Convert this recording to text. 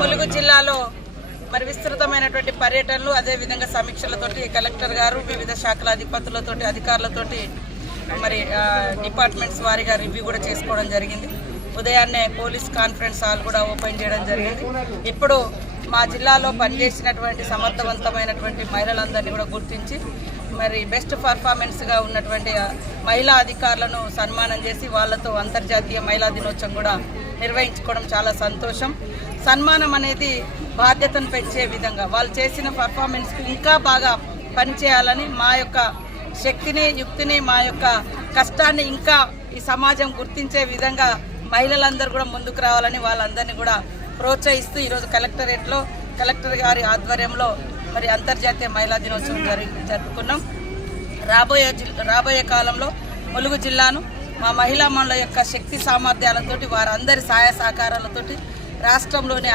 ములుగు జిల్లాలో మరి విస్తృతమైనటువంటి పర్యటనలు అదేవిధంగా సమీక్షలతోటి కలెక్టర్ గారు వివిధ శాఖల అధిపతులతోటి అధికారులతోటి మరి డిపార్ట్మెంట్స్ వారీగా రివ్యూ కూడా చేసుకోవడం జరిగింది. ఉదయాన్నే పోలీస్ కాన్ఫరెన్స్ హాల్ కూడా ఓపెన్ చేయడం జరిగింది. ఇప్పుడు మా జిల్లాలో పనిచేసినటువంటి సమర్థవంతమైనటువంటి మహిళలందరినీ కూడా గుర్తించి మరి బెస్ట్ పర్ఫార్మెన్స్గా ఉన్నటువంటి మహిళా అధికారులను సన్మానం చేసి వాళ్ళతో అంతర్జాతీయ మహిళా దినోత్సవం కూడా నిర్వహించుకోవడం చాలా సంతోషం. సన్మానం అనేది బాధ్యతను పెంచే విధంగా వాళ్ళు చేసిన పర్ఫార్మెన్స్కి ఇంకా బాగా పనిచేయాలని మా యొక్క శక్తిని యుక్తిని మా యొక్క కష్టాన్ని ఇంకా ఈ సమాజం గుర్తించే విధంగా మహిళలందరూ కూడా ముందుకు రావాలని వాళ్ళందరినీ కూడా ప్రోత్సహిస్తూ ఈరోజు కలెక్టరేట్లో కలెక్టర్ గారి ఆధ్వర్యంలో మరి అంతర్జాతీయ మహిళా దినోత్సవం జరుపుకున్నాం. రాబోయే కాలంలో ములుగు జిల్లాను మా మహిళా మనుల యొక్క శక్తి సామర్థ్యాలతోటి వారందరి సహాయ సహకారాలతోటి రాష్ట్రంలోని